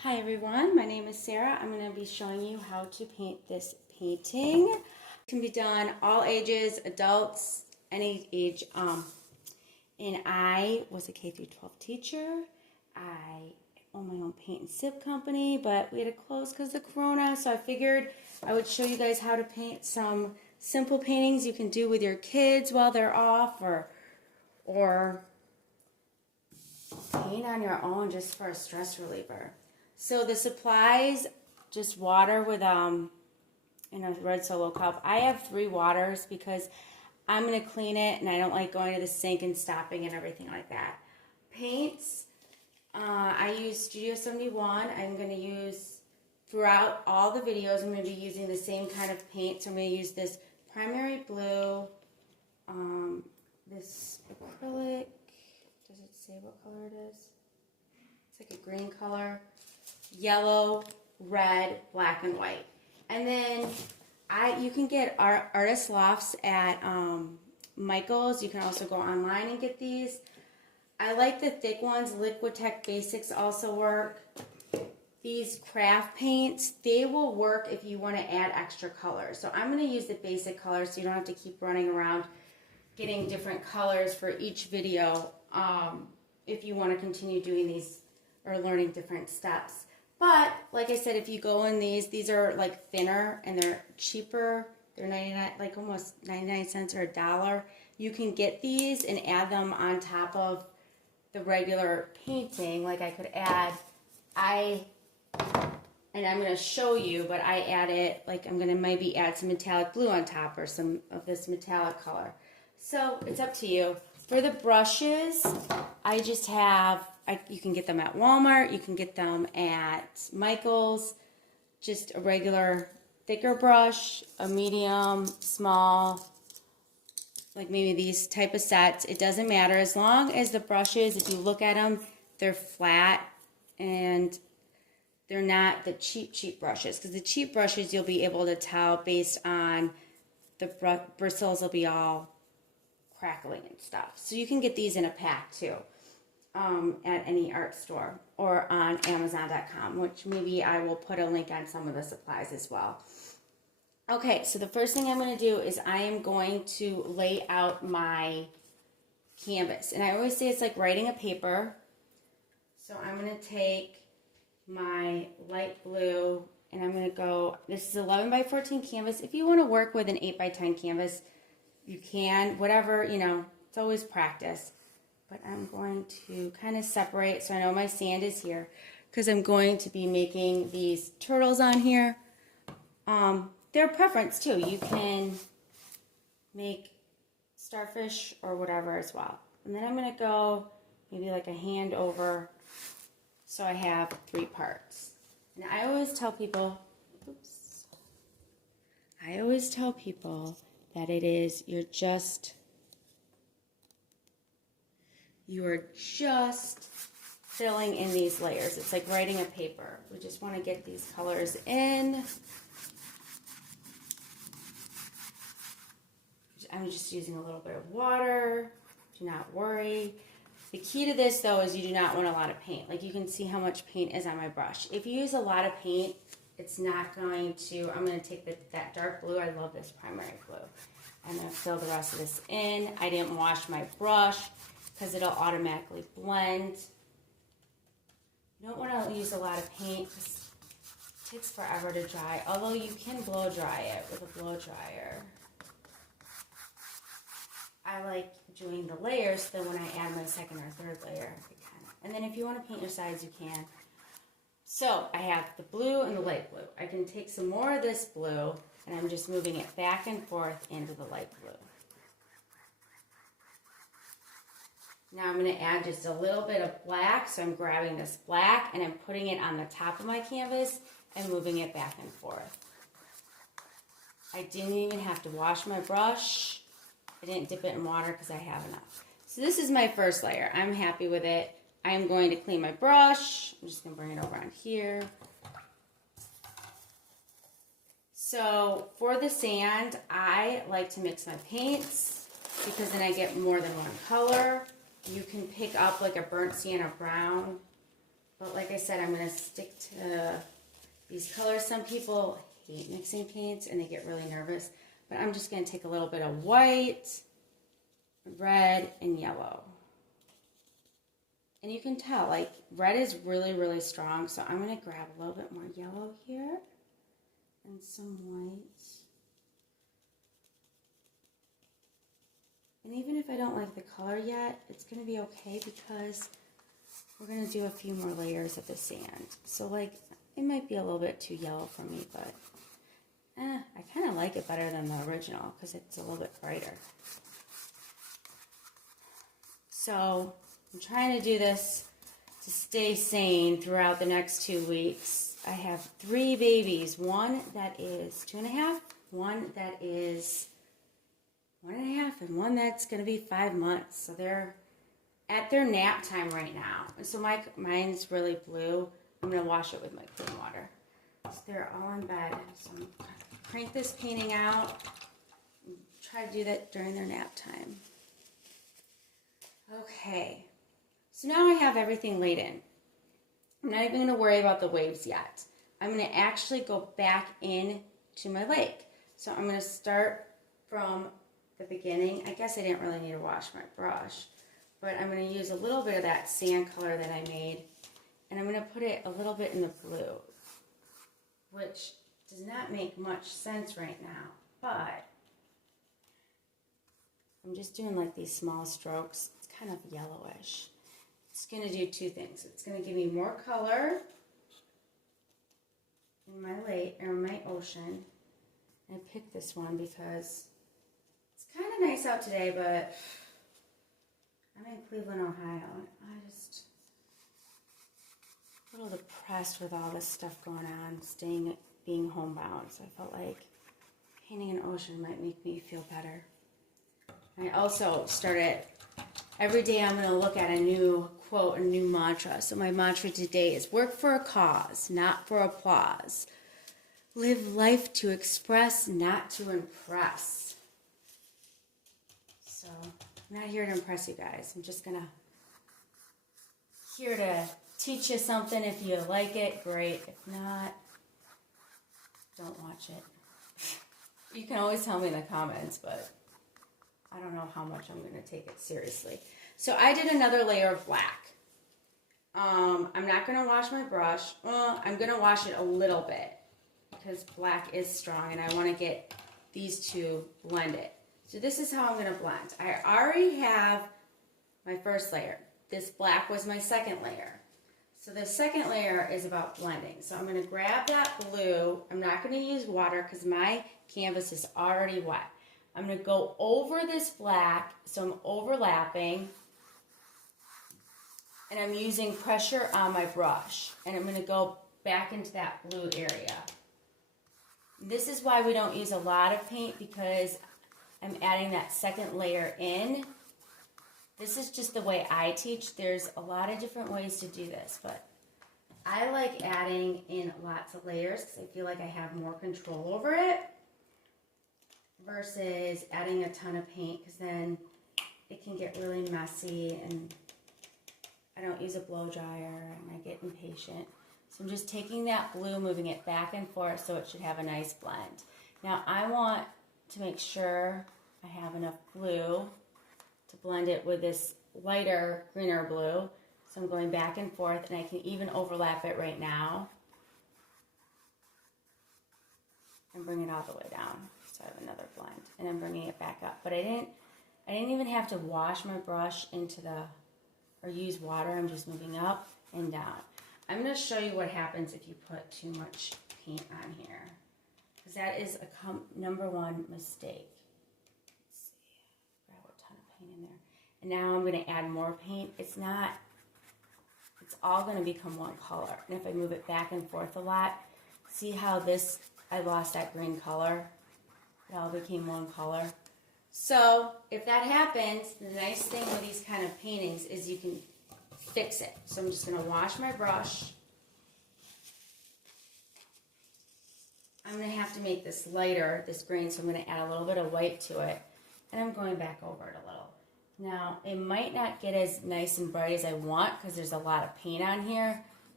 Hi everyone, my name is Sarah. I'm going to be showing you how to paint this painting. It can be done all ages, adults, any age. And I was a K through 12 teacher. I own my own paint and sip company, but we had to close because of the corona, so I figured I would show you guys how to paint some simple paintings you can do with your kids while they're off, or paint on your own just for a stress reliever. So the supplies, just water with in a red Solo cup. I have 3 waters because I'm going to clean it and I don't like going to the sink and stopping and everything like that. Paints, I use Studio 71. I'm going to use, throughout all the videos, I'm going to be using the same kind of paint. So I'm going to use this primary blue, this acrylic, does it say what color it is? It's like a green color. Yellow, red, black, and white. And then you can get artist lofts at Michael's. You can also go online and get these. I like the thick ones. Liquid Basics also work. These craft paints, they will work if you want to add extra colors. So I'm going to use the basic colors so you don't have to keep running around getting different colors for each video if you want to continue doing these or learning different steps. But, like I said, if you go in these are like thinner and they're cheaper. They're 99, like almost 99 cents or $1. You can get these and add them on top of the regular painting. Like I could add, and I'm going to show you, but I added, like I'm going to maybe add some metallic blue on top or some of this metallic color. So, it's up to you. For the brushes, I just have, you can get them at Walmart, you can get them at Michael's, just a regular thicker brush, a medium, small, like maybe these type of sets. It doesn't matter as long as the brushes, if you look at them, they're flat and they're not the cheap brushes, because the cheap brushes you'll be able to tell based on the bristles will be all crackling and stuff. So you can get these in a pack too. At any art store or on Amazon.com, which maybe I will put a link on some of the supplies as well. Okay, so the first thing I'm going to do is I am going to lay out my canvas. And I always say it's like writing a paper. So I'm going to take my light blue and I'm going to go, this is 11 by 14 canvas. If you want to work with an 8 by 10 canvas, you can, whatever, you know, it's always practice. But I'm going to kind of separate, so I know my sand is here, because I'm going to be making these turtles on here. Their preference too. You can make starfish or whatever as well. And then I'm going to go maybe like a hand over, so I have 3 parts. And I always tell people, that it is, you are just filling in these layers. It's like writing a paper. We just want to get these colors in. I'm just using a little bit of water. Do not worry. The key to this, though, is you do not want a lot of paint. Like you can see how much paint is on my brush. If you use a lot of paint, it's not going to, I'm going to take that dark blue. I love this primary blue. I'm going to fill the rest of this in. I didn't wash my brush because it'll automatically blend. You don't want to use a lot of paint because it takes forever to dry, although you can blow dry it with a blow dryer. I like doing the layers so that when I add my second or third layer, I can. And then if you want to paint your sides, you can. So I have the blue and the light blue. I can take some more of this blue and I'm just moving it back and forth into the light blue. Now I'm going to add just a little bit of black, so I'm grabbing this black and I'm putting it on the top of my canvas and moving it back and forth. I didn't even have to wash my brush. I didn't dip it in water because I have enough. So this is my first layer. I'm happy with it. I am going to clean my brush. I'm just going to bring it over on here. So for the sand, I like to mix my paints because then I get more than one color. You can pick up like a burnt sienna brown But like I said, I'm going to stick to these colors. Some people hate mixing paints and they get really nervous. But I'm just going to take a little bit of white, red, and yellow. And you can tell, like, red is really, really strong. So I'm going to grab a little bit more yellow here and some white. And even if I don't like the color yet, it's going to be okay because we're going to do a few more layers of the sand. So, like, it might be a little bit too yellow for me, but I kind of like it better than the original because it's a little bit brighter. So I'm trying to do this to stay sane throughout the next 2 weeks. I have 3 babies, one that is 2.5, one that is 1.5, and one that's going to be 5 months. So they're at their nap time right now. And so mine's really blue. I'm going to wash it with my clean water. So they're all in bed. So I'm going to crank this painting out and try to do that during their nap time. Okay. So now I have everything laid in. I'm not even going to worry about the waves yet. I'm going to actually go back in to my lake. So I'm going to start from the beginning. I guess I didn't really need to wash my brush, but I'm going to use a little bit of that sand color that I made, and I'm going to put it a little bit in the blue, which does not make much sense right now, but I'm just doing like these small strokes. It's kind of yellowish. It's going to do 2 things. It's going to give me more color in my lake or my ocean. And I picked this one because it's kind of nice out today, but I'm in Cleveland, Ohio. I just a little depressed with all this stuff going on, being homebound. So I felt like painting an ocean might make me feel better. I also started, every day I'm going to look at a new quote, a new mantra. So my mantra today is work for a cause, not for applause. Live life to express, not to impress. So I'm not here to impress you guys. I'm just here to teach you something. If you like it, great. If not, don't watch it. You can always tell me in the comments, but I don't know how much I'm going to take it seriously. So I did another layer of black. I'm not going to wash my brush. I'm going to wash it a little bit because black is strong and I want to get these two blended. So this is how I'm going to blend. I already have my first layer. This black was my second layer. So the second layer is about blending. So I'm going to grab that blue. I'm not going to use water because my canvas is already wet. I'm going to go over this black, so I'm overlapping, and I'm using pressure on my brush, and I'm going to go back into that blue area. This is why we don't use a lot of paint, because I'm adding that second layer in. This is just the way I teach. There's a lot of different ways to do this, but I like adding in lots of layers because I feel like I have more control over it versus adding a ton of paint, because then it can get really messy and I don't use a blow dryer and I get impatient. So I'm just taking that blue, moving it back and forth so it should have a nice blend. Now I want to make sure I have enough blue to blend it with this lighter, greener blue. So I'm going back and forth, and I can even overlap it right now and bring it all the way down. So I have another blend, and I'm bringing it back up. But I didn't even have to wash my brush or use water. I'm just moving up and down. I'm going to show you what happens if you put too much paint on here, because that is a number one mistake. Let's see, grab a ton of paint in there. And now I'm going to add more paint. It's all going to become one color. And if I move it back and forth a lot, see how I lost that green color? It all became one color. So if that happens, the nice thing with these kind of paintings is you can fix it. So I'm just going to wash my brush. I'm going to have to make this lighter, this green, so I'm going to add a little bit of white to it. And I'm going back over it a little. Now, it might not get as nice and bright as I want because there's a lot of paint on here.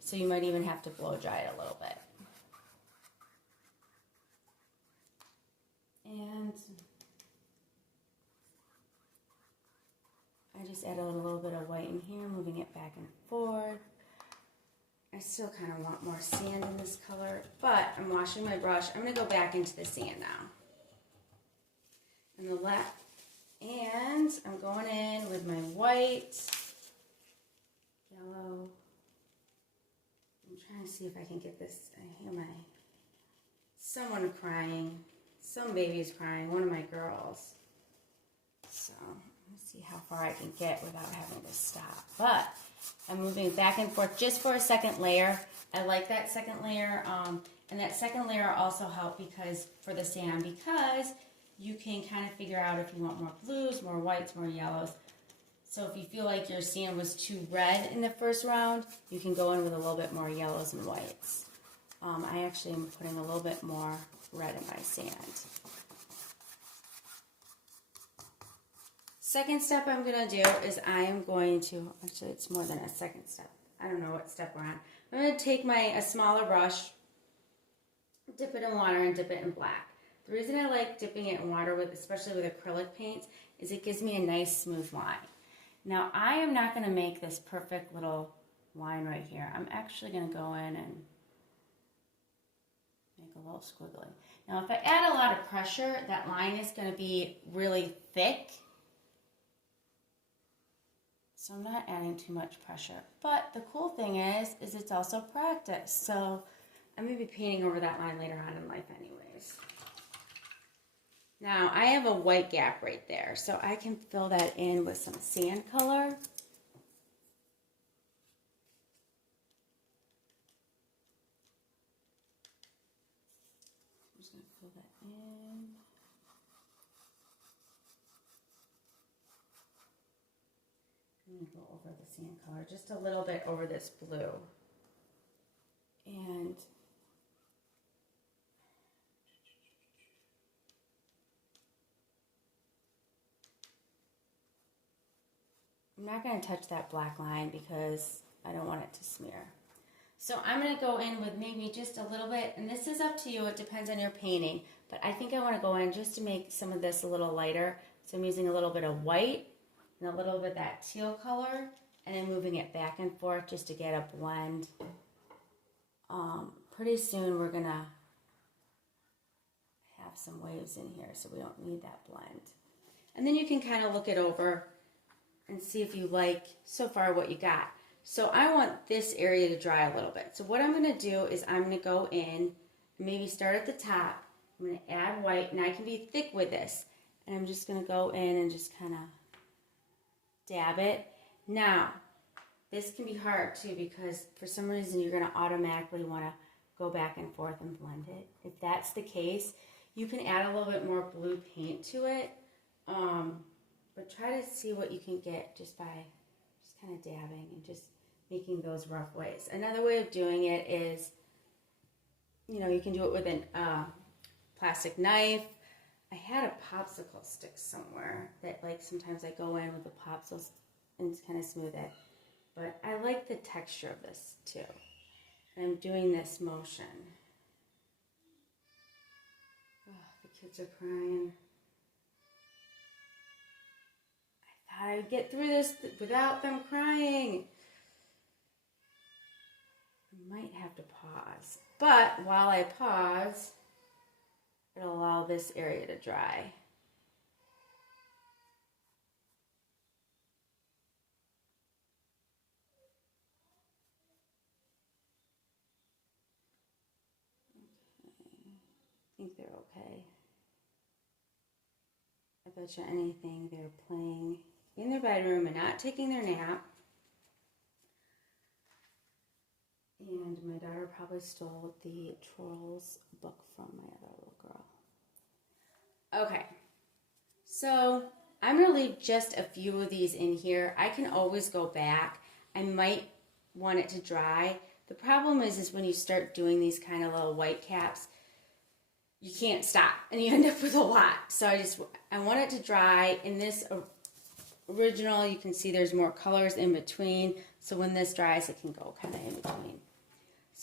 So you might even have to blow dry it a little bit. And I just added a little bit of white in here, moving it back and forth. I still kind of want more sand in this color, but I'm washing my brush. I'm going to go back into the sand now. And I'm going in with my white, yellow. I'm trying to see if I can get this. I hear someone crying. Some baby's crying, one of my girls. So let's see how far I can get without having to stop. But I'm moving back and forth just for a second layer. I like that second layer. And that second layer also helped for the sand, because you can kind of figure out if you want more blues, more whites, more yellows. So if you feel like your sand was too red in the first round, you can go in with a little bit more yellows and whites. I actually am putting a little bit more red in my sand. Second step I'm going to do is actually it's more than a second step. I don't know what step we're on. I'm going to take a smaller brush, dip it in water, and dip it in black. The reason I like dipping it in water, especially with acrylic paints, is it gives me a nice smooth line. Now I am not going to make this perfect little line right here. I'm actually going to go in and make a little squiggly. Now if I add a lot of pressure, that line is going to be really thick. So I'm not adding too much pressure. But the cool thing is it's also practice. So I'm going to be painting over that line later on in life anyways. Now I have a white gap right there, so I can fill that in with some sand color. I'm just going to fill that in. I'm going to go over the sand color just a little bit over this blue. And I'm not going to touch that black line because I don't want it to smear. So I'm going to go in with maybe just a little bit, and this is up to you, it depends on your painting, but I think I want to go in just to make some of this a little lighter. So I'm using a little bit of white and a little bit of that teal color, and then moving it back and forth just to get a blend. Pretty soon we're going to have some waves in here, so we don't need that blend. And then you can kind of look it over and see if you like so far what you got. So I want this area to dry a little bit. So what I'm going to do is I'm going to go in, maybe start at the top. I'm going to add white, and I can be thick with this. And I'm just going to go in and just kind of dab it. Now, this can be hard too, because for some reason you're going to automatically want to go back and forth and blend it. If that's the case, you can add a little bit more blue paint to it. But try to see what you can get just by just kind of dabbing and just making those rough waves. Another way of doing it is, you can do it with a plastic knife. I had a popsicle stick somewhere that sometimes I go in with a popsicle and kind of smooth it. But I like the texture of this too. And I'm doing this motion. Oh, the kids are crying. I would get through this without them crying. I might have to pause. But while I pause, it'll allow this area to dry. Okay. I think they're okay. I bet you anything they're playing in their bedroom and not taking their nap. And my daughter probably stole the Trolls book from my other little girl. Okay, so I'm going to leave just a few of these in here. I can always go back. I might want it to dry. The problem is when you start doing these kind of little white caps, you can't stop and you end up with a lot. So I want it to dry. In this original, you can see there's more colors in between. So when this dries, it can go kind of in between.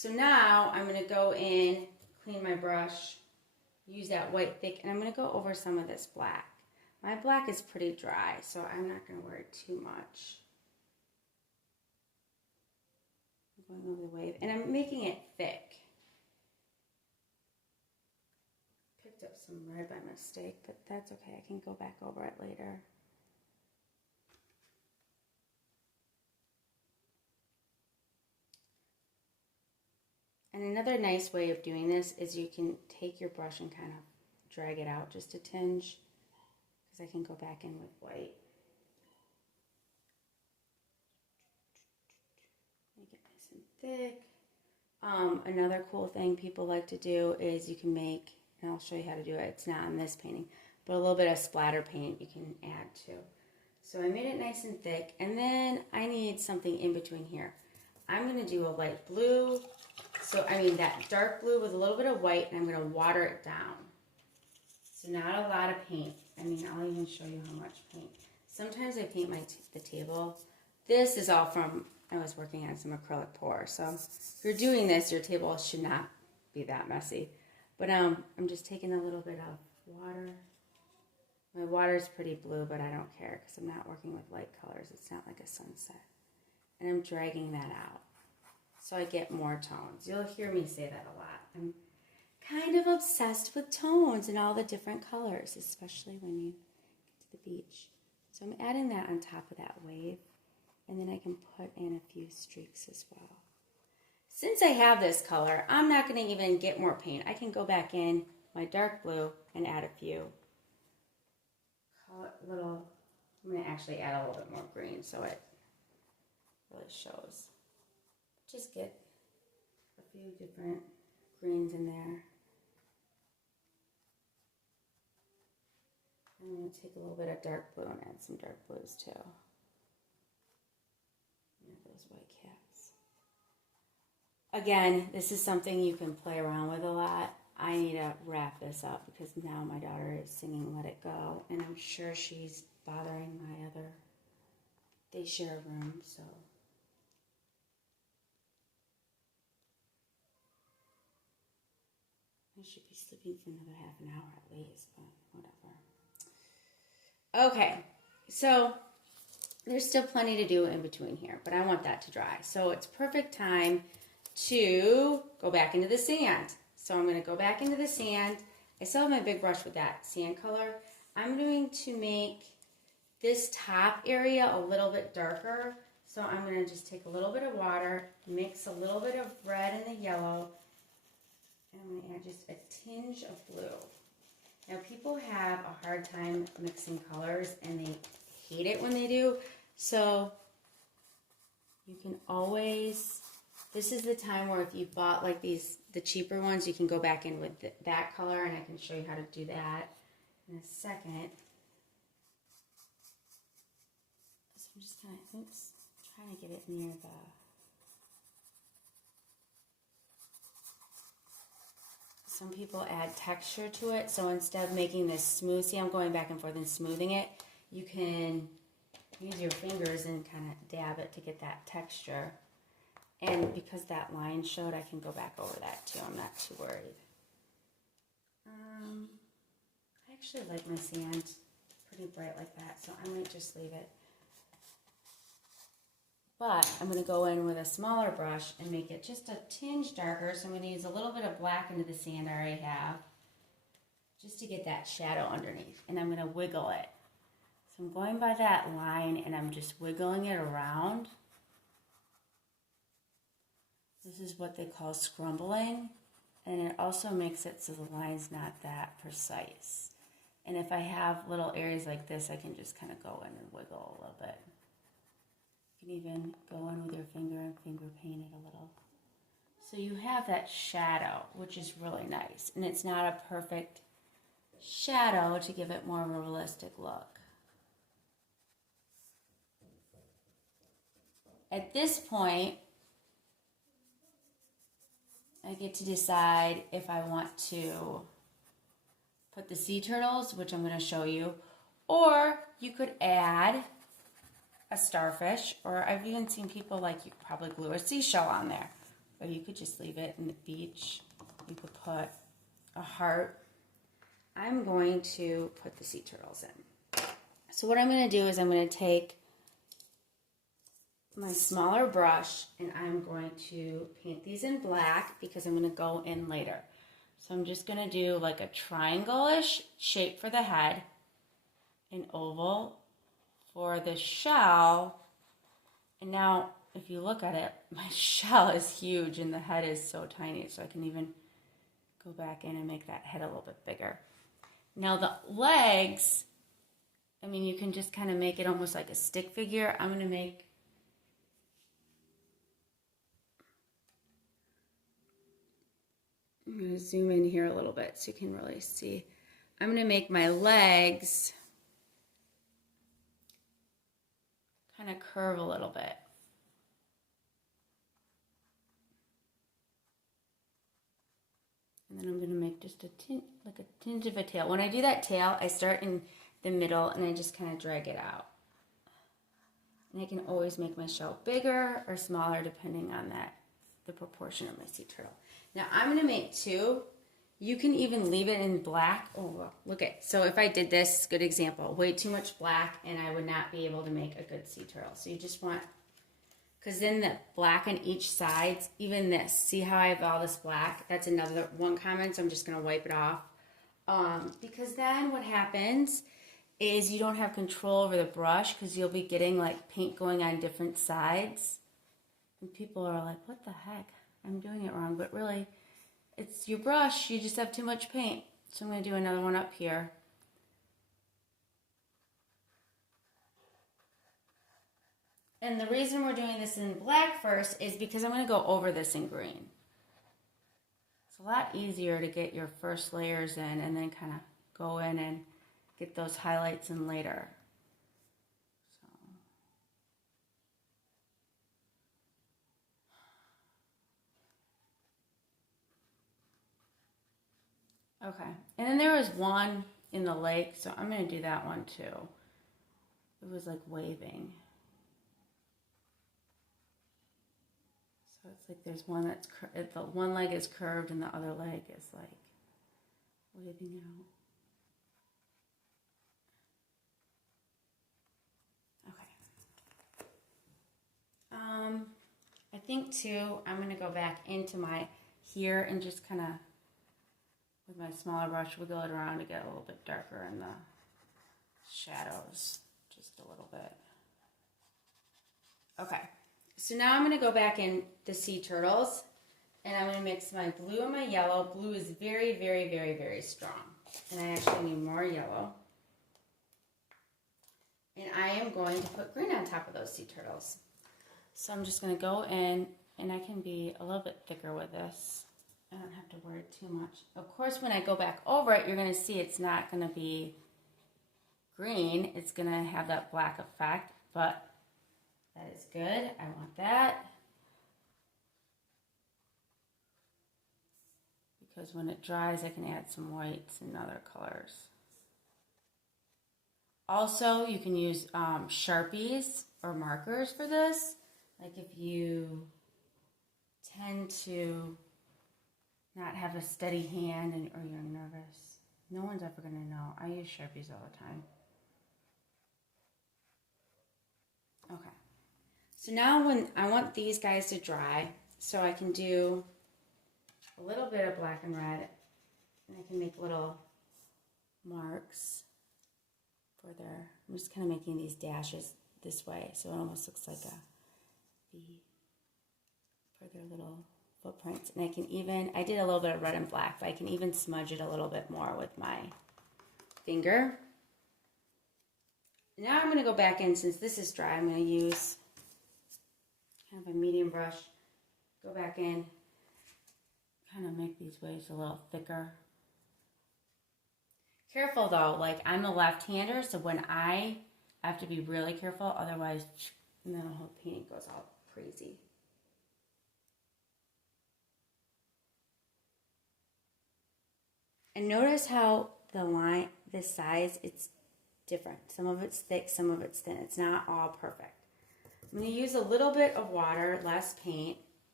So now I'm going to go in, clean my brush, use that white thick, and I'm going to go over some of this black. My black is pretty dry, so I'm not going to wear it too much. I'm going over the wave, and I'm making it thick. Picked up some red by mistake, but that's okay. I can go back over it later. And another nice way of doing this is you can take your brush and kind of drag it out just a tinge, because I can go back in with white. Make it nice and thick. Another cool thing people like to do is you can make, and I'll show you how to do it, it's not on this painting, but a little bit of splatter paint you can add too. So I made it nice and thick, and then I need something in between here. I'm going to do a light blue, so I mean that dark blue with a little bit of white, and I'm going to water it down. So not a lot of paint. I mean, I'll even show you how much paint. Sometimes I paint the table. This is all from, I was working on some acrylic pour, so if you're doing this, your table should not be that messy. But I'm just taking a little bit of water. My water is pretty blue, but I don't care because I'm not working with light colors. It's not like a sunset. And I'm dragging that out so I get more tones. You'll hear me say that a lot. I'm kind of obsessed with tones and all the different colors, especially when you get to the beach. So I'm adding that on top of that wave, and then I can put in a few streaks as well. Since I have this color, I'm not going to even get more paint. I can go back in my dark blue and add a few. Call it little, I'm going to actually add a little bit more green so it really shows. Just get a few different greens in there. I'm going to take a little bit of dark blue and add some dark blues too. Those white caps. Again, this is something you can play around with a lot. I need to wrap this up because now my daughter is singing Let It Go, and I'm sure she's bothering my other, they share a room, so. I should be sleeping for another half an hour at least, but whatever. Okay, so there's still plenty to do in between here, but I want that to dry. So it's perfect time to go back into the sand. So I'm going to go back into the sand. I still have my big brush with that sand color. I'm going to make this top area a little bit darker. So I'm going to just take a little bit of water, mix a little bit of red and the yellow, and I'm going to add just a tinge of blue. Now people have a hard time mixing colors and they hate it when they do. So you can always, this is the time where if you bought like these, the cheaper ones, you can go back in with that color, and I can show you how to do that in a second. So I'm just kind of, trying to get it near the, some people add texture to it. So instead of making this smooth, see I'm going back and forth and smoothing it, you can use your fingers and kind of dab it to get that texture. And because that line showed, I can go back over that too. I'm not too worried. I actually like my sand pretty bright like that, so I might just leave it. But I'm going to go in with a smaller brush and make it just a tinge darker. So I'm going to use a little bit of black into the sand I already have, just to get that shadow underneath. And I'm going to wiggle it. So I'm going by that line and I'm just wiggling it around. This is what they call scrumbling, and it also makes it so the line's not that precise. And if I have little areas like this, I can just kind of go in and wiggle a little bit. You can even go in with your finger and finger paint it a little. So you have that shadow, which is really nice. And it's not a perfect shadow to give it more of a realistic look. At this point, I get to decide if I want to put the sea turtles, which I'm going to show you, or you could add a starfish, or I've even seen people like you probably glue a seashell on there, or you could just leave it in the beach. You could put a heart. I'm going to put the sea turtles in. So what I'm going to do is I'm going to take my smaller brush and I'm going to paint these in black because I'm going to go in later. So I'm just going to do like a triangle-ish shape for the head, an oval for the shell. And now if you look at it, my shell is huge and the head is so tiny, so I can even go back in and make that head a little bit bigger. Now the legs, I mean, you can just kind of make it almost like a stick figure. I'm going to zoom in here a little bit so you can really see. I'm going to make my legs kind of curve a little bit. And then I'm going to make just a tinge of a tail. When I do that tail, I start in the middle and I just kind of drag it out. And I can always make my shell bigger or smaller depending on the proportion of my sea turtle. Now I'm going to make two. You can even leave it in black. Oh, look at, so if I did this, good example, way too much black and I would not be able to make a good sea turtle. So you just want, because then the black on each side, even this, see how I have all this black? That's another one comment, so I'm just going to wipe it off. Because then what happens is you don't have control over the brush because you'll be getting like paint going on different sides. And people are like, what the heck? I'm doing it wrong. But really, it's your brush. You just have too much paint. So I'm going to do another one up here. And the reason we're doing this in black first is because I'm going to go over this in green. It's a lot easier to get your first layers in and then kind of go in and get those highlights in later. So. Okay, and then there was one in the lake, so I'm going to do that one too. It was like waving. So it's like there's one that's, the one leg is curved and the other leg is like waving out. I think too, I'm going to go back into my here and just kind of, with my smaller brush, wiggle it around to get a little bit darker in the shadows, just a little bit. Okay, so now I'm going to go back in the sea turtles and I'm going to mix my blue and my yellow. Blue is very, very, very, very strong. And I actually need more yellow. And I am going to put green on top of those sea turtles. So I'm just going to go in, and I can be a little bit thicker with this. I don't have to worry too much. Of course, when I go back over it, you're going to see it's not going to be green. It's going to have that black effect, but that is good. I want that. Because when it dries, I can add some whites and other colors. Also, you can use Sharpies or markers for this. Like if you tend to not have a steady hand or you're nervous, no one's ever going to know. I use Sharpies all the time. Okay. So now when I want these guys to dry, so I can do a little bit of black and red, and I can make little marks for their, I'm just kind of making these dashes this way, so it almost looks like a V for their little footprints. And I can even, I did a little bit of red and black, but I can even smudge it a little bit more with my finger. Now I'm going to go back in, since this is dry, I'm going to use kind of a medium brush, go back in, kind of make these waves a little thicker. Careful though, like I'm a left-hander, so when I have to be really careful, otherwise, and then the whole painting goes all crazy. And notice how the line, the size, it's different. Some of it's thick, some of it's thin. It's not all perfect. I'm going to use a little bit of water, less paint,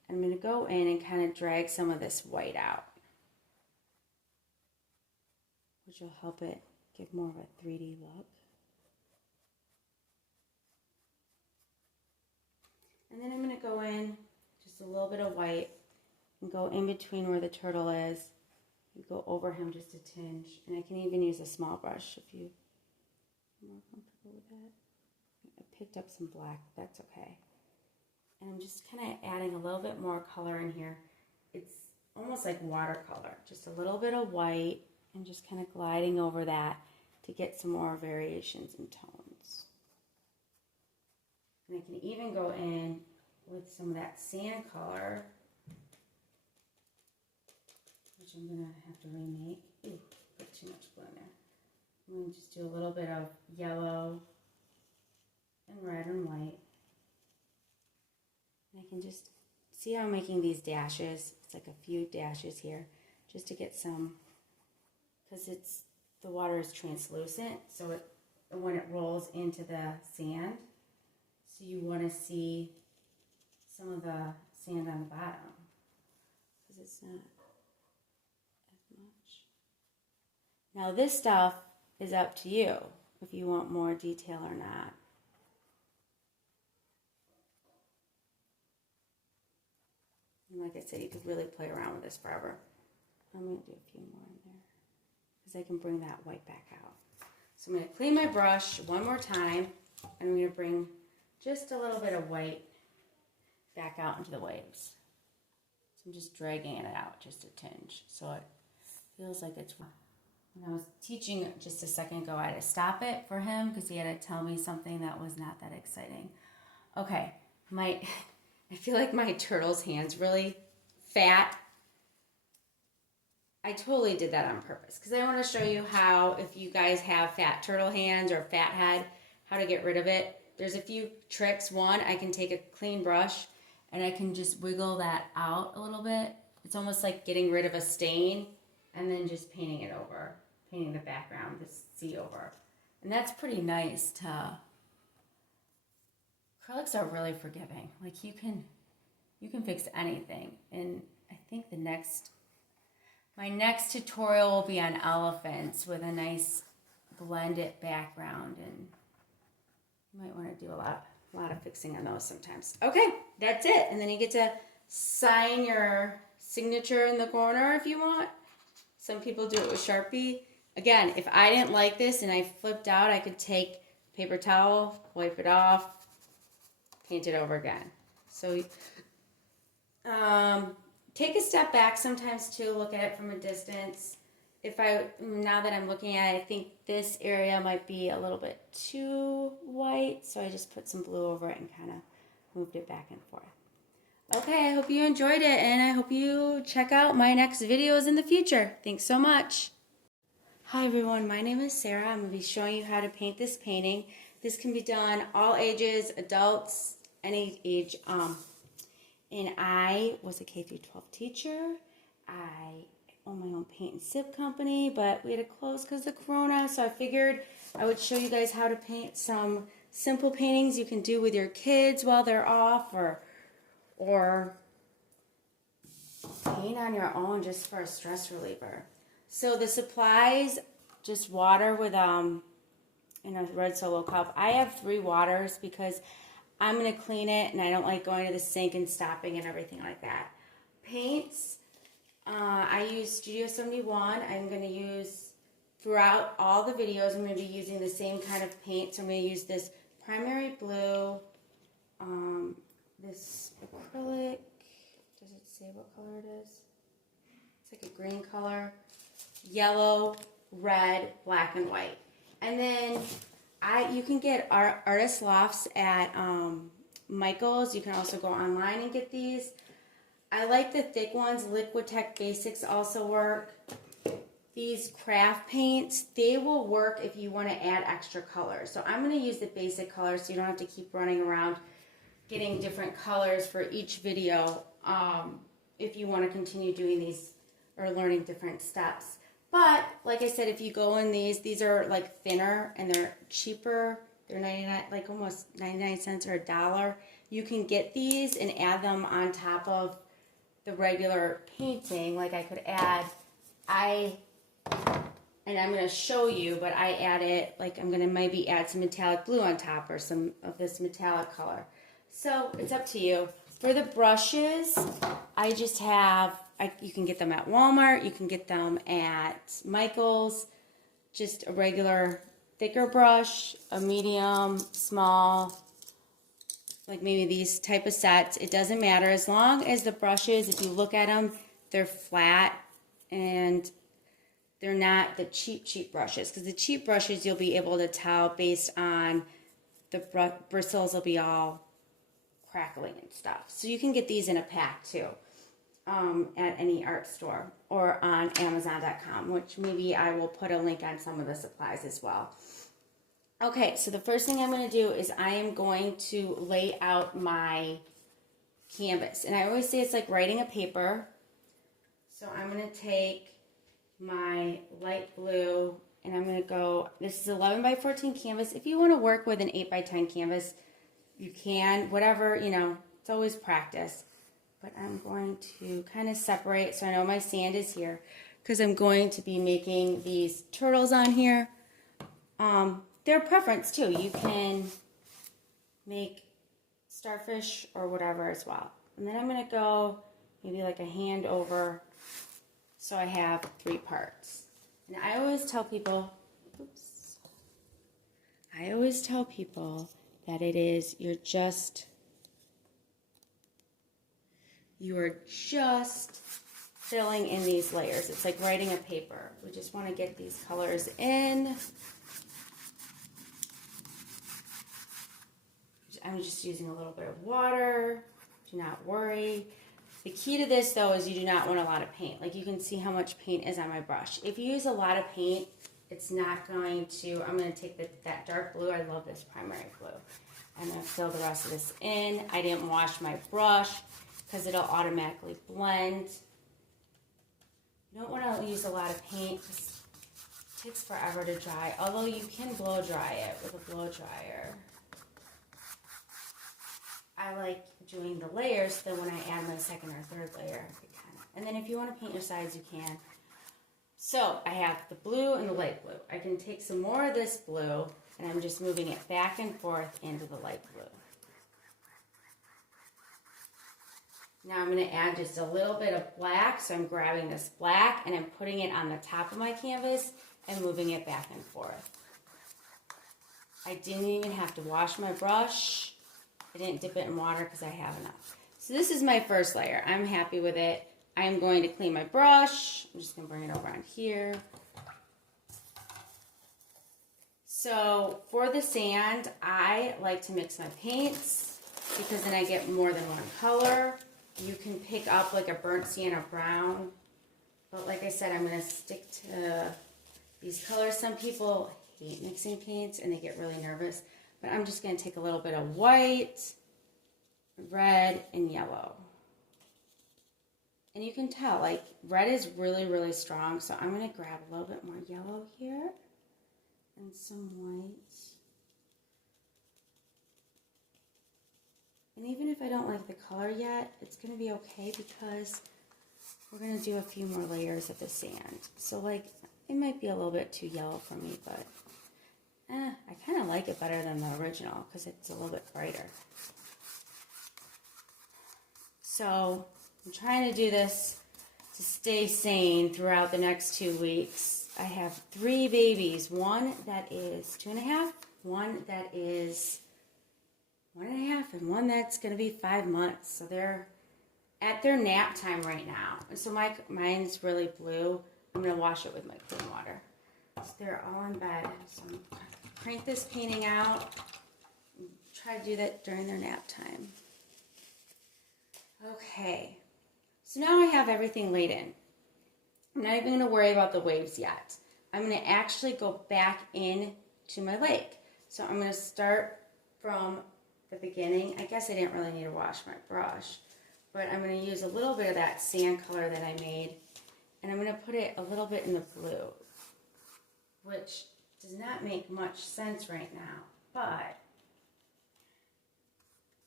I'm going to go in and kind of drag some of this white out, which will help it give more of a 3D look. And then I'm going to go in just a little bit of white and go in between where the turtle is. You go over him just a tinge. And I can even use a small brush if you're more comfortable with that. I picked up some black, that's okay. And I'm just kind of adding a little bit more color in here. It's almost like watercolor, just a little bit of white and just kind of gliding over that to get some more variations in tones. And I can even go in with some of that sand color, which I'm going to have to remake. Ooh, put too much blue in there. I'm going to just do a little bit of yellow and red and white. And I can just see how I'm making these dashes. It's like a few dashes here just to get some, because the water is translucent, so when it rolls into the sand, so you want to see some of the sand on the bottom because it's not as much. Now this stuff is up to you if you want more detail or not. And like I said, you could really play around with this forever. I'm going to do a few more in there because I can bring that white back out. So I'm going to clean my brush one more time, and I'm going to bring just a little bit of white back out into the waves. So I'm just dragging it out just a tinge so it feels like it's... When I was teaching just a second ago, I had to stop it for him because he had to tell me something that was not that exciting. Okay, I feel like my turtle's hand's really fat. I totally did that on purpose because I want to show you how, if you guys have fat turtle hands or fat head, how to get rid of it. There's a few tricks. One, I can take a clean brush and I can just wiggle that out a little bit. It's almost like getting rid of a stain and then just painting it over, painting the background, the sea over. And that's pretty nice to... Acrylics are really forgiving. Like you can fix anything. And I think my next tutorial will be on elephants with a nice blended background, and you might want to do a lot of fixing on those sometimes. Okay, that's it. And then you get to sign your signature in the corner if you want. Some people do it with Sharpie. Again, if I didn't like this and I flipped out, I could take paper towel, wipe it off, paint it over again. So take a step back sometimes too, look at it from a distance. Now that I'm looking at it, I think this area might be a little bit too white, so I just put some blue over it and kind of moved it back and forth. Okay, I hope you enjoyed it, and I hope you check out my next videos in the future. Thanks so much. Hi everyone, my name is Sarah. I'm going to be showing you how to paint this painting. This can be done all ages, adults, any age. And I was a K-12 teacher. I own my own paint and sip company, but we had to close because of Corona, so I figured I would show you guys how to paint some simple paintings you can do with your kids while they're off, or paint on your own just for a stress reliever. So the supplies, just water with in a red Solo cup. I have 3 waters because I'm going to clean it and I don't like going to the sink and stopping and everything like that. Paints, I use Studio 71. I'm going to use, throughout all the videos, I'm going to be using the same kind of paint. So I'm going to use this primary blue, this acrylic, does it say what color it is? It's like a green color, yellow, red, black, and white. And then you can get artist lofts at Michael's. You can also go online and get these. I like the thick ones. Liquitech Basics also work. These craft paints, they will work if you want to add extra colors. So I'm going to use the basic colors so you don't have to keep running around getting different colors for each video if you want to continue doing these or learning different steps. But like I said, if you go in these are like thinner and they're cheaper. They're 99, like almost 99 cents or $1. You can get these and add them on top of the regular painting. Like I could add, and I'm going to show you, but I added, like I'm going to maybe add some metallic blue on top or some of this metallic color. So it's up to you. For the brushes, I just have, you can get them at Walmart, you can get them at Michael's, just a regular thicker brush, a medium, small, like maybe these type of sets. It doesn't matter as long as the brushes, if you look at them, they're flat and they're not the cheap brushes, because the cheap brushes you'll be able to tell based on the bristles will be all crackling and stuff. So you can get these in a pack too at any art store or on Amazon.com, which maybe I will put a link on some of the supplies as well. Okay, so the first thing I'm going to do is I am going to lay out my canvas. And I always say it's like writing a paper. So I'm going to take my light blue and I'm going to go, this is 11 by 14 canvas. If you want to work with an 8 by 10 canvas, you can, whatever, you know, it's always practice. But I'm going to kind of separate, so I know my sand is here, because I'm going to be making these turtles on here. Their preference too. You can make starfish or whatever as well. And then I'm going to go maybe like a hand over, so I have 3 parts. And I always tell people, that it is, you are just filling in these layers. It's like writing a paper. We just want to get these colors in. I'm just using a little bit of water. Do not worry. The key to this though is you do not want a lot of paint. Like you can see how much paint is on my brush. If you use a lot of paint, it's not going to, I'm going to take that dark blue. I love this primary blue. I'm going to fill the rest of this in. I didn't wash my brush because it'll automatically blend. You don't want to use a lot of paint because it takes forever to dry, although you can blow dry it with a blow dryer. I like doing the layers, so then when I add my second or third layer, and then if you want to paint your sides, you can. So I have the blue and the light blue. I can take some more of this blue, and I'm just moving it back and forth into the light blue. Now I'm going to add just a little bit of black, so I'm grabbing this black, and I'm putting it on the top of my canvas and moving it back and forth. I didn't even have to wash my brush. I didn't dip it in water because I have enough. So this is my first layer. I'm happy with it. I'm going to clean my brush. I'm just going to bring it over on here. So for the sand, I like to mix my paints because then I get more than one color. You can pick up like a burnt sienna brown. But like I said, I'm going to stick to these colors. Some people hate mixing paints and they get really nervous. But I'm just going to take a little bit of white, red, and yellow. And you can tell, like, red is really, really strong. So I'm going to grab a little bit more yellow here and some white. And even if I don't like the color yet, it's going to be okay because we're going to do a few more layers of the sand. So, like, it might be a little bit too yellow for me, but I kind of like it better than the original because it's a little bit brighter. So I'm trying to do this to stay sane throughout the next 2 weeks. I have 3 babies, one that is 2.5, one that is 1.5, and one that's going to be 5 months. So they're at their nap time right now. And so mine's really blue. I'm going to wash it with my clean water. So they're all in bed. So I'm going to crank this painting out. Try to do that during their nap time. Okay. So now I have everything laid in. I'm not even going to worry about the waves yet. I'm going to actually go back in to my lake. So I'm going to start from the beginning. I guess I didn't really need to wash my brush, but I'm going to use a little bit of that sand color that I made, and I'm going to put it a little bit in the blue, which does not make much sense right now, but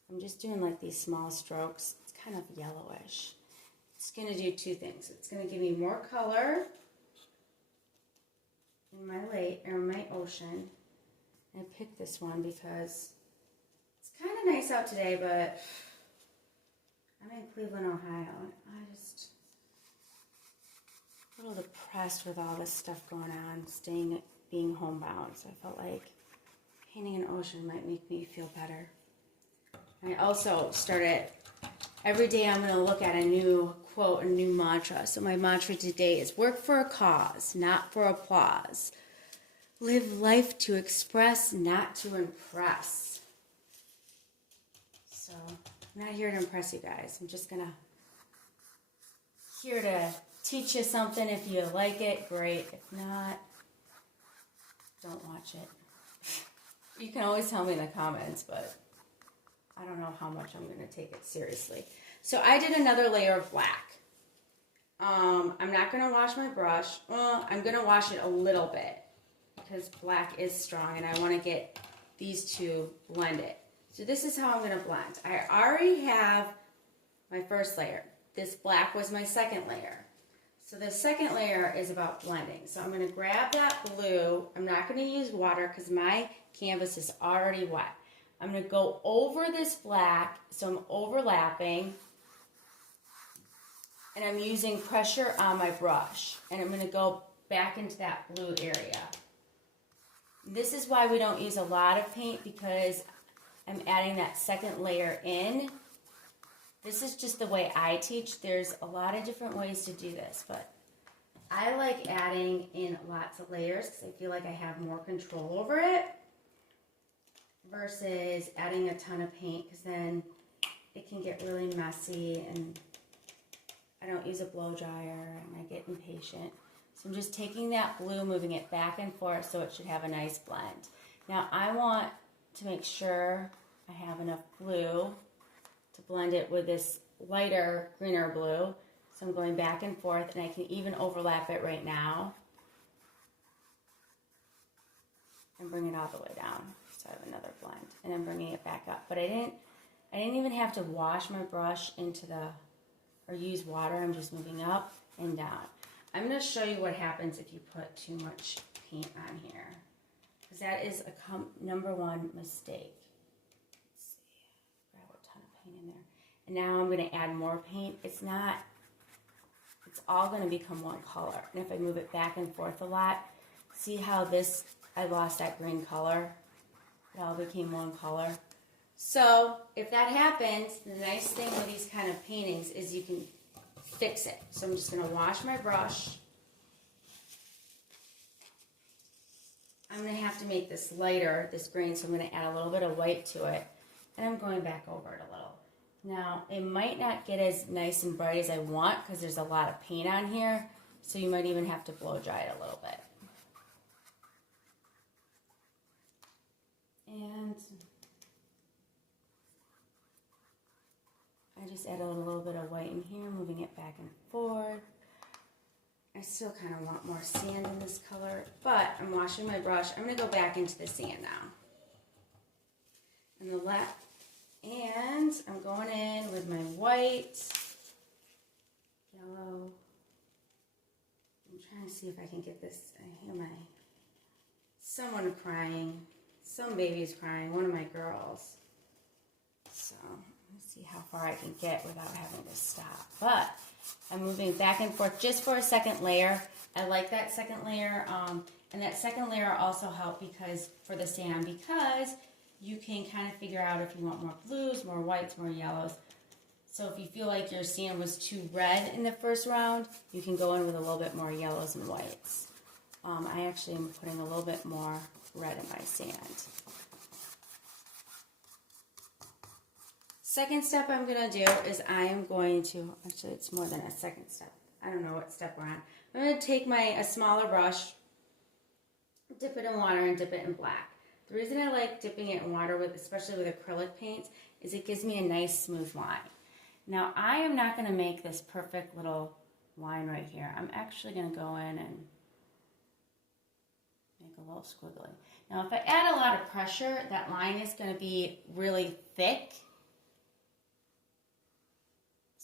I'm just doing like these small strokes. It's kind of yellowish. It's going to do two things. It's going to give me more color in my lake or my ocean. I picked this one because it's kind of nice out today, but I'm in Cleveland, Ohio, and I just a little depressed with all this stuff going on, being homebound. So I felt like painting an ocean might make me feel better. I also started, every day I'm going to look at a new quote, a new mantra. So my mantra today is work for a cause, not for applause. Live life to express, not to impress. So I'm not here to impress you guys. I'm just here to teach you something. If you like it, great. If not, don't watch it. You can always tell me in the comments, but I don't know how much I'm going to take it seriously. So I did another layer of black. I'm not going to wash my brush. I'm going to wash it a little bit because black is strong and I want to get these two blended. So this is how I'm going to blend. I already have my first layer. This black was my second layer. So the second layer is about blending. So I'm going to grab that blue. I'm not going to use water because my canvas is already wet. I'm going to go over this black, so I'm overlapping, and I'm using pressure on my brush, and I'm going to go back into that blue area. This is why we don't use a lot of paint, because I'm adding that second layer in. This is just the way I teach. There's a lot of different ways to do this, but I like adding in lots of layers because I feel like I have more control over it versus adding a ton of paint, because then it can get really messy and I don't use a blow dryer and I get impatient. So I'm just taking that blue, moving it back and forth so it should have a nice blend. Now I want to make sure I have enough blue to blend it with this lighter, greener blue. So I'm going back and forth, and I can even overlap it right now and bring it all the way down. So I have another blend, and I'm bringing it back up. But I didn't even have to wash my brush or use water. I'm just moving up and down. I'm going to show you what happens if you put too much paint on here, because that is a number one mistake. Let's see, grab a ton of paint in there. And now I'm going to add more paint. It's all going to become one color. And if I move it back and forth a lot, see how I lost that green color? It all became one color. So if that happens, the nice thing with these kind of paintings is you can fix it. So I'm just going to wash my brush. I'm going to have to make this lighter, this green, so I'm going to add a little bit of white to it. And I'm going back over it a little. Now, it might not get as nice and bright as I want because there's a lot of paint on here, so you might even have to blow dry it a little bit. And I just added a little bit of white in here, moving it back and forth. I still kind of want more sand in this color, but I'm washing my brush. I'm going to go back into the sand now. And I'm going in with my white, yellow. I'm trying to see if I can get this. I hear someone crying. Some baby's crying, one of my girls. So let's see how far I can get without having to stop. But I'm moving back and forth just for a second layer. I like that second layer. And that second layer also helped for the sand, because you can kind of figure out if you want more blues, more whites, more yellows. So if you feel like your sand was too red in the first round, you can go in with a little bit more yellows and whites. I actually am putting a little bit more red in my sand. Second step I'm going to do is actually it's more than a second step. I don't know what step we're on. I'm going to take a smaller brush, dip it in water, and dip it in black. The reason I like dipping it in water, especially with acrylic paints, is it gives me a nice smooth line. Now I am not going to make this perfect little line right here. I'm actually going to go in and make a little squiggly. Now if I add a lot of pressure, that line is going to be really thick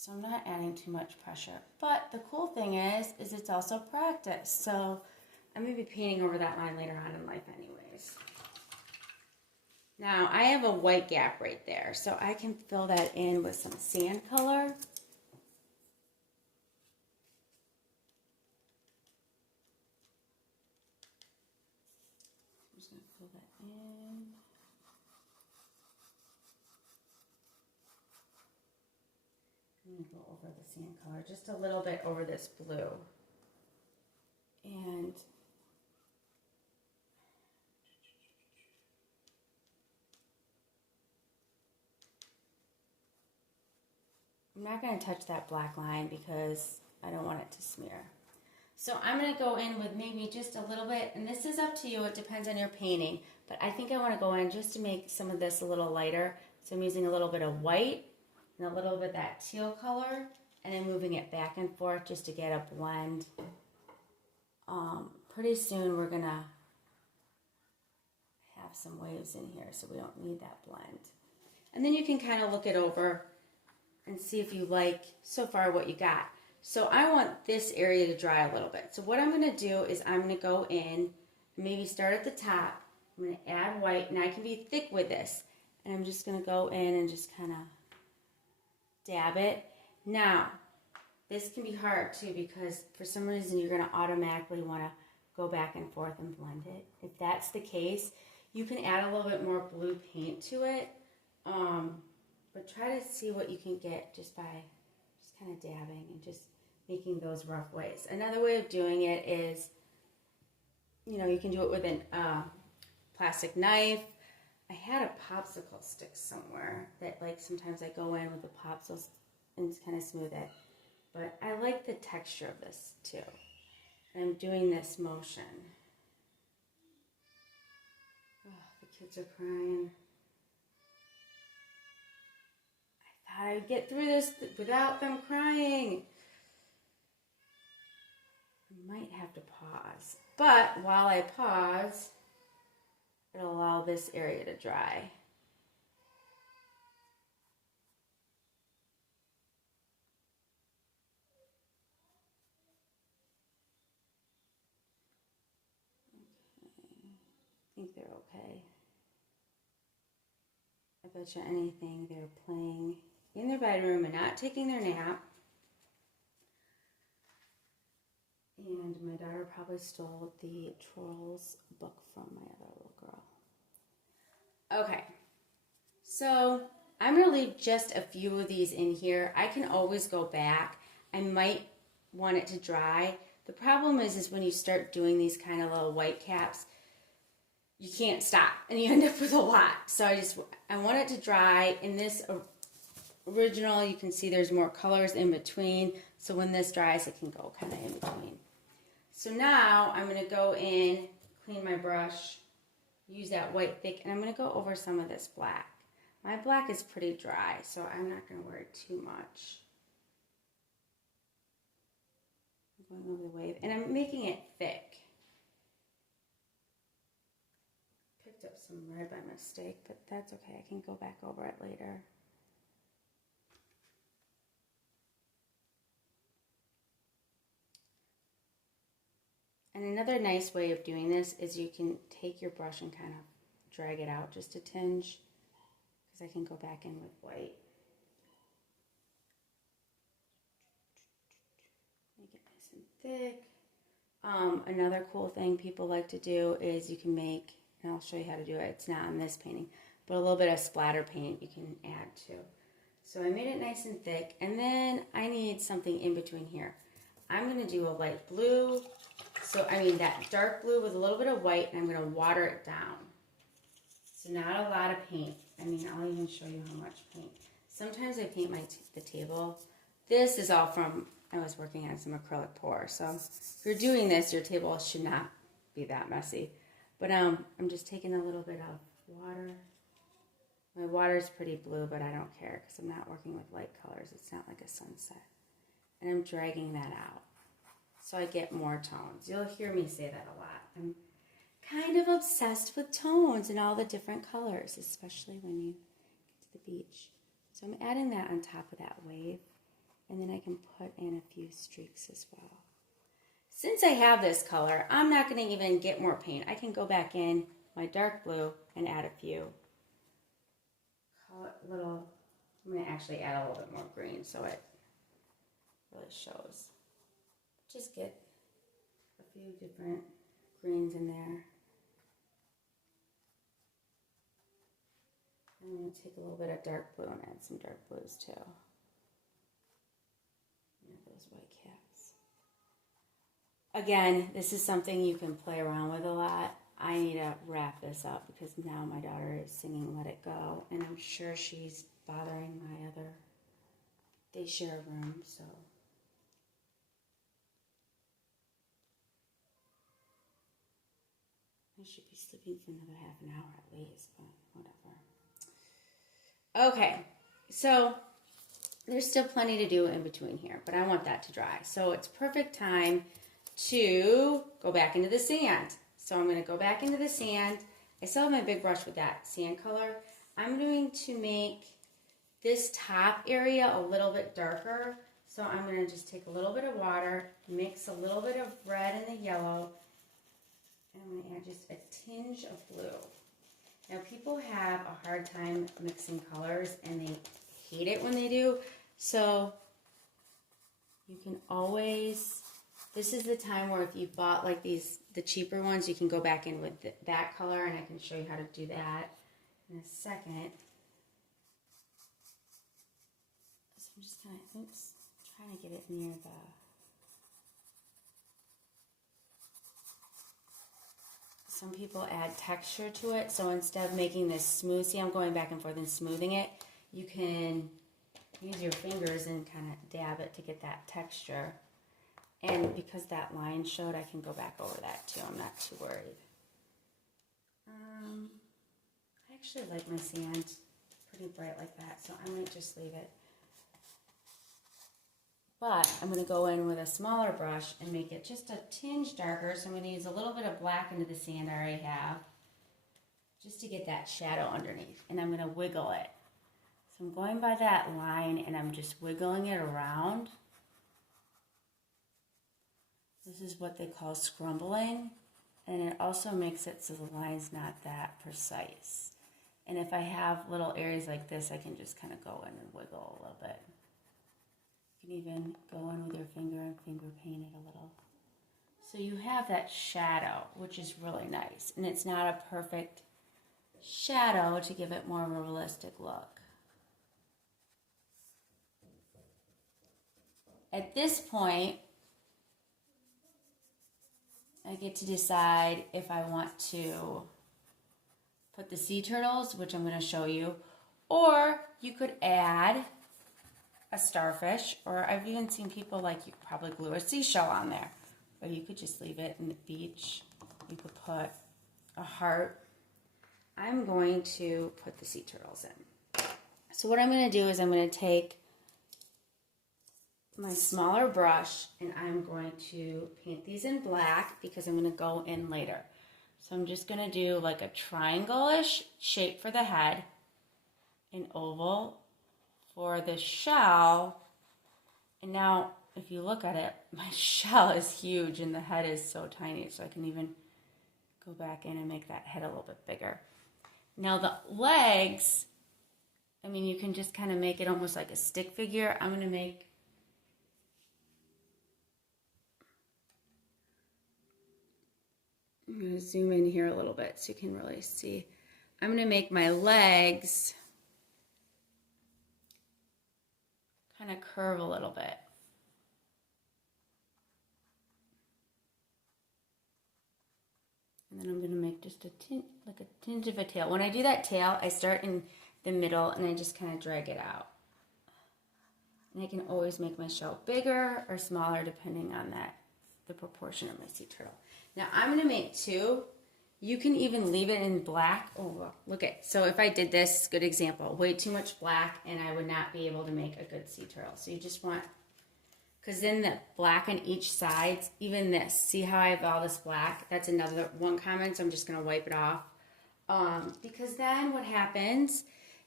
So I'm not adding too much pressure. But the cool thing is it's also practice. So I'm going to be painting over that line later on in life anyways. Now I have a white gap right there, so I can fill that in with some sand color. I'm just going to fill that in. I'm going to go over the sand color just a little bit over this blue. And I'm not going to touch that black line because I don't want it to smear. So I'm going to go in with maybe just a little bit, and this is up to you, it depends on your painting, but I think I want to go in just to make some of this a little lighter. So I'm using a little bit of white and a little bit of that teal color, and then moving it back and forth just to get a blend. Pretty soon we're going to have some waves in here, so we don't need that blend. And then you can kind of look it over and see if you like so far what you got. So I want this area to dry a little bit. So what I'm going to do is I'm going to go in, maybe start at the top. I'm going to add white, and I can be thick with this. And I'm just going to go in and just kind of dab it. Now, this can be hard too because for some reason you're going to automatically want to go back and forth and blend it. If that's the case, you can add a little bit more blue paint to it. But try to see what you can get just by just kind of dabbing and just making those rough waves. Another way of doing it is, you know, you can do it with a plastic knife. I had a popsicle stick somewhere that, like, sometimes I go in with the popsicles and kind of smooth it. But I like the texture of this too. And I'm doing this motion. Oh, the kids are crying. I'd get through this without them crying. I might have to pause. But while I pause, it'll allow this area to dry. Okay. I think they're okay. I bet you anything they're playing in their bedroom and not taking their nap. And my daughter probably stole the Trolls book from my other little girl. Okay, so I'm going to leave just a few of these in here. I can always go back. I might want it to dry. The problem is when you start doing these kind of little white caps, you can't stop and you end up with a lot. So I want it to dry. In this original, you can see there's more colors in between. So when this dries, it can go kind of in between. So now I'm going to go in, clean my brush, use that white thick, and I'm going to go over some of this black. My black is pretty dry, so I'm not going to worry too much. I'm going over the wave, and I'm making it thick. Picked up some red by mistake, but that's okay. I can go back over it later. And another nice way of doing this is you can take your brush and kind of drag it out just a tinge, because I can go back in with white. Make it nice and thick. Another cool thing people like to do is you can make, and I'll show you how to do it, it's not on this painting, but a little bit of splatter paint you can add to. So I made it nice and thick, and then I need something in between here. I'm going to do a light blue, that dark blue with a little bit of white, and I'm going to water it down. So not a lot of paint. I'll even show you how much paint. Sometimes I paint the table. This is all from, I was working on some acrylic pour. So if you're doing this, your table should not be that messy. But I'm just taking a little bit of water. My water is pretty blue, but I don't care because I'm not working with light colors. It's not like a sunset. And I'm dragging that out so I get more tones. You'll hear me say that a lot. I'm kind of obsessed with tones and all the different colors, especially when you get to the beach. So I'm adding that on top of that wave. And then I can put in a few streaks as well. Since I have this color, I'm not going to even get more paint. I can go back in my dark blue and add a few. Call it little, I'm going to actually add a little bit more green so it really shows. Just get a few different greens in there. I'm going to take a little bit of dark blue and add some dark blues too. Those white caps. Again, this is something you can play around with a lot. I need to wrap this up because now my daughter is singing Let It Go, and I'm sure she's bothering my other, they share a room, so. I should be sleeping for another half an hour at least, but whatever. Okay, so there's still plenty to do in between here, but I want that to dry. So it's perfect time to go back into the sand. So I'm going to go back into the sand. I still have my big brush with that sand color. I'm going to make this top area a little bit darker. So I'm going to just take a little bit of water, mix a little bit of red and the yellow, and I'm going to add just a tinge of blue. Now people have a hard time mixing colors and they hate it when they do. So you can always, this is the time where if you bought like these, the cheaper ones, you can go back in with that color, and I can show you how to do that in a second. So I'm just kind of, oops, trying to get it near the, some people add texture to it. So instead of making this smooth, see I'm going back and forth and smoothing it, you can use your fingers and kind of dab it to get that texture. And because that line showed, I can go back over that too. I'm not too worried. I actually like my sand pretty bright like that, so I might just leave it. But I'm going to go in with a smaller brush and make it just a tinge darker. So I'm going to use a little bit of black into the sand I already have, just to get that shadow underneath. And I'm going to wiggle it. So I'm going by that line and I'm just wiggling it around. This is what they call scrumbling, and it also makes it so the line's not that precise. And if I have little areas like this, I can just kind of go in and wiggle a little bit. You can even go in with your finger and finger paint it a little. So you have that shadow, which is really nice. And it's not a perfect shadow to give it more of a realistic look. At this point, I get to decide if I want to put the sea turtles, which I'm going to show you, or you could add a starfish, or I've even seen people like you could probably glue a seashell on there, or you could just leave it in the beach. You could put a heart. I'm going to put the sea turtles in. So what I'm going to do is I'm going to take my smaller brush and I'm going to paint these in black because I'm going to go in later. So I'm just going to do like a triangle-ish shape for the head, an oval for the shell. And now if you look at it, my shell is huge and the head is so tiny, so I can even go back in and make that head a little bit bigger. Now the legs, I mean, you can just kind of make it almost like a stick figure. I'm going to zoom in here a little bit so you can really see. I'm going to make my legs kind of curve a little bit. And then I'm going to make just a tinge of a tail. When I do that tail, I start in the middle and I just kind of drag it out. And I can always make my shell bigger or smaller depending on the proportion of my sea turtle. Now I'm going to make two. You can even leave it in black. Oh, look at, so if I did this, good example, way too much black and I would not be able to make a good sea turtle. So you just want, because then the black on each side, even this, see how I have all this black? That's another one comment, so I'm just going to wipe it off. Because then what happens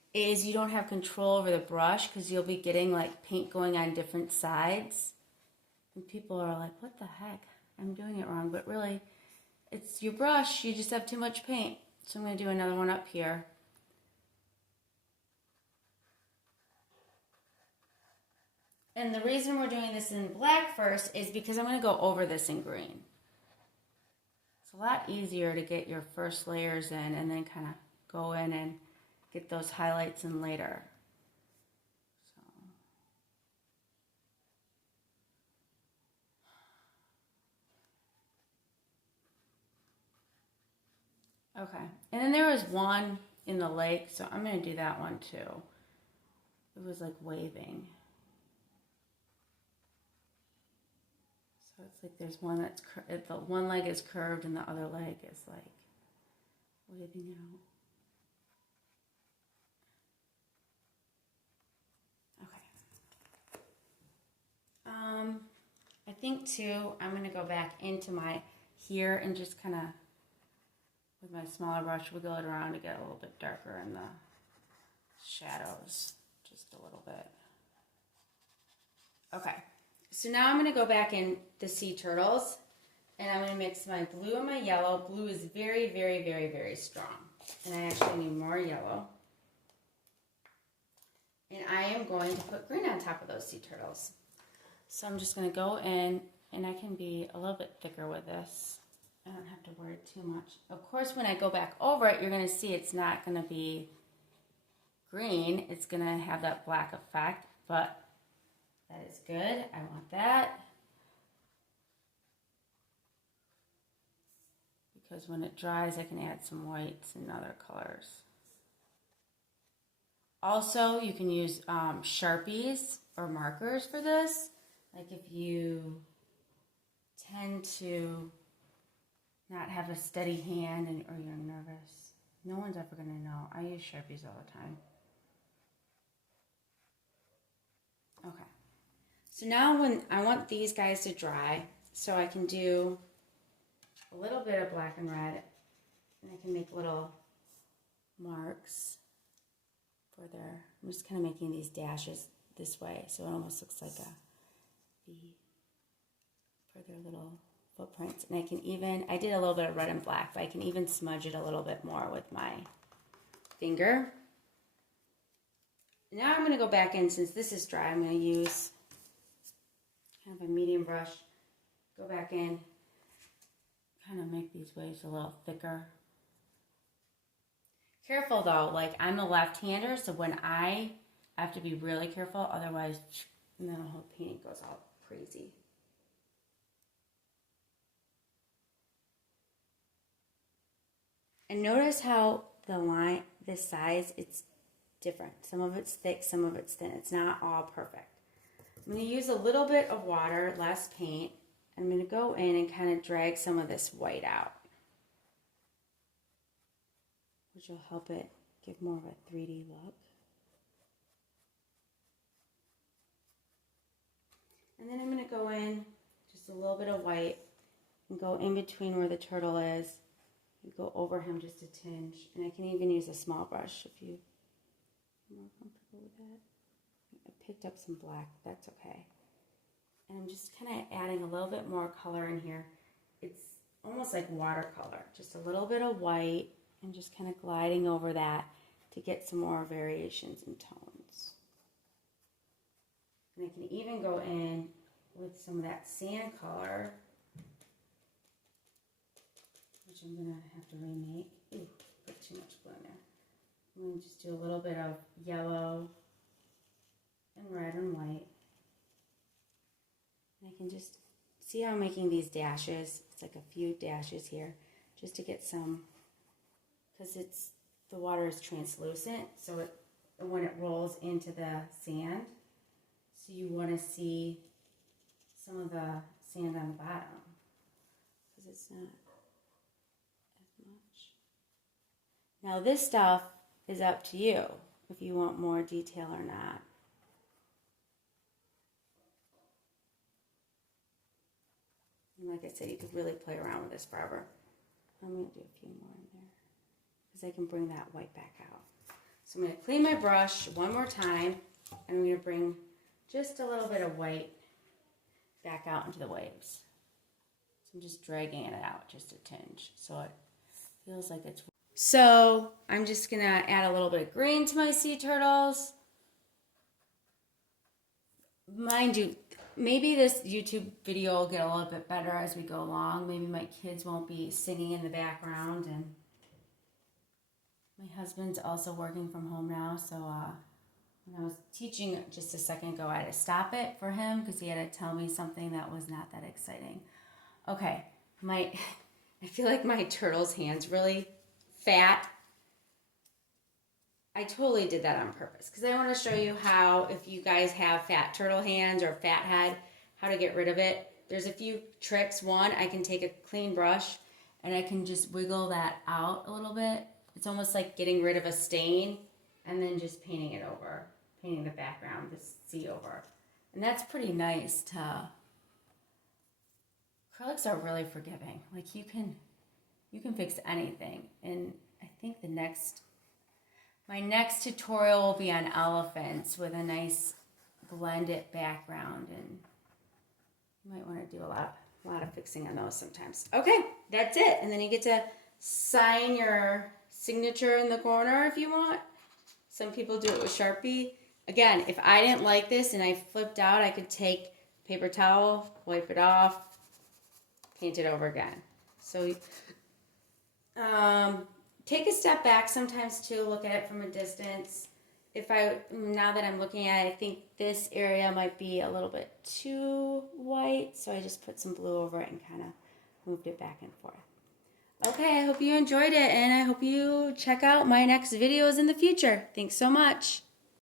is you don't have control over the brush because you'll be getting like paint going on different sides. And people are like, what the heck? I'm doing it wrong. But really, it's your brush. You just have too much paint. So I'm going to do another one up here. And the reason we're doing this in black first is because I'm going to go over this in green. It's a lot easier to get your first layers in and then kind of go in and get those highlights in later. Okay, and then there was one in the lake, so I'm going to do that one too. It was like waving. So it's like there's one that's, the one leg is curved and the other leg is like waving out. Okay. I think too, I'm going to go back into my here and just kind of with my smaller brush wiggle it around to get a little bit darker in the shadows, just a little bit. Okay, so now I'm going to go back in the sea turtles and I'm going to mix my blue and my yellow. Blue is very, very, very, very strong. And I actually need more yellow. And I am going to put green on top of those sea turtles. So I'm just going to go in and I can be a little bit thicker with this. I don't have to worry too much. Of course, when I go back over it, you're going to see it's not going to be green. It's going to have that black effect, but that is good. I want that. Because when it dries, I can add some whites and other colors. Also, you can use Sharpies or markers for this. Like if you tend to not have a steady hand and or you're nervous. No one's ever going to know. I use Sharpies all the time. Okay. So now when I want these guys to dry, so I can do a little bit of black and red, and I can make little marks for their, I'm just kind of making these dashes this way, so it almost looks like a V for their little footprints. And I can even, I did a little bit of red and black, but I can even smudge it a little bit more with my finger. Now I'm going to go back in, since this is dry, I'm going to use kind of a medium brush, go back in, kind of make these waves a little thicker. Careful though, like I'm a left-hander, so when I have to be really careful, otherwise, and then the whole painting goes all crazy. And notice how the line, this size, it's different. Some of it's thick, some of it's thin. It's not all perfect. I'm going to use a little bit of water, less paint. I'm going to go in and kind of drag some of this white out, which will help it give more of a 3D look. And then I'm going to go in just a little bit of white and go in between where the turtle is. You go over him just a tinge, and I can even use a small brush if you're more comfortable with that. I picked up some black, that's okay. And I'm just kind of adding a little bit more color in here. It's almost like watercolor, just a little bit of white and just kind of gliding over that to get some more variations in tones. And I can even go in with some of that sand color, which I'm going to have to remake. Ooh, put too much blue in there. I'm going to just do a little bit of yellow and red and white. And I can just see how I'm making these dashes. It's like a few dashes here just to get some, because it's, the water is translucent, so it, when it rolls into the sand, so you want to see some of the sand on the bottom, because it's not as much. Now this stuff is up to you if you want more detail or not. And like I said, you could really play around with this forever. I'm going to do a few more in there because I can bring that white back out. So I'm going to clean my brush one more time, and I'm going to bring just a little bit of white back out into the waves. So I'm just dragging it out just a tinge so it feels like it's... So I'm just going to add a little bit of green to my sea turtles. Mind you, maybe this YouTube video will get a little bit better as we go along. Maybe my kids won't be singing in the background, and my husband's also working from home now, so when I was teaching just a second ago, I had to stop it for him because he had to tell me something that was not that exciting. Okay, I feel like my turtle's hand's really fat. I totally did that on purpose because I want to show you how, if you guys have fat turtle hands or fat head, how to get rid of it. There's a few tricks. One, I can take a clean brush and I can just wiggle that out a little bit. It's almost like getting rid of a stain and then just painting it over, painting the background, the sea over. And that's pretty nice to... Acrylics are really forgiving. Like you can fix anything. And I think my next tutorial will be on elephants with a nice blended background, and you might want to do a lot of fixing on those sometimes. Okay, that's it. And then you get to sign your signature in the corner if you want. Some people do it with Sharpie. Again, if I didn't like this and I flipped out, I could take paper towel, wipe it off, paint it over again. So take a step back sometimes too, look at it from a distance. Now that I'm looking at it, I think this area might be a little bit too white, so I just put some blue over it and kind of moved it back and forth. Okay, I hope you enjoyed it, and I hope you check out my next videos in the future. Thanks so much.